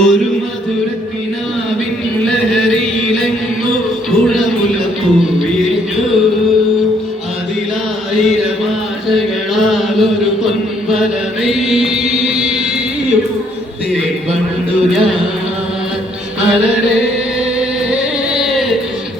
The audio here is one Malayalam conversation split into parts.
ഒരു മധുരത്തിനാവിൻ ലഹരിയിലെങ്ങോ ഗുണമുലപ്പൂ വിരിഞ്ഞു അതിലായിരം ആശകളാൽ ഒരു തേൻ പണ്ടു ഞാൻ അലരേ.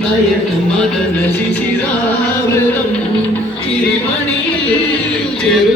നയന മദന ശിശിരാവൃതം ചിരിമണിയിൽ ചെറുകിളികൾ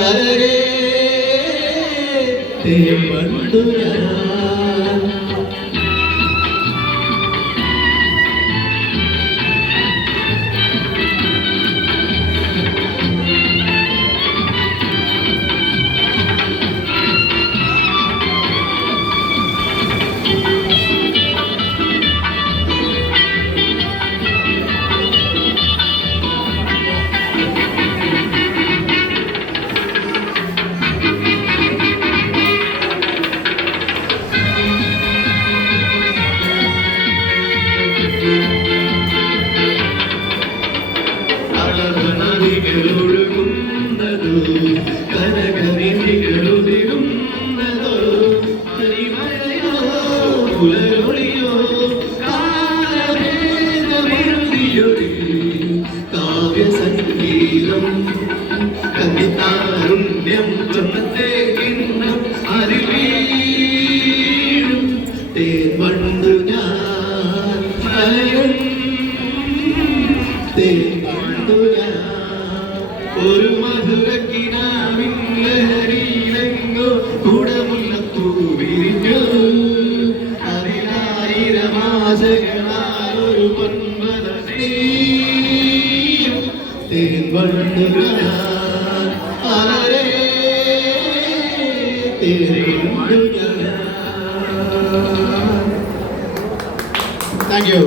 അരേ തേൻ ഒരു മധുരക്കിനാവിൻ ലഹരിയിലെങ്ങോ കുടമുള്ള പൂവിരിഞ്ഞു അതിലായിരം ആശകളാൽ ഒരു നെയ്യും തേൻ വണ്ടു ഞാൻ അലരേ തേൻ ഞാൻ താങ്ക് യു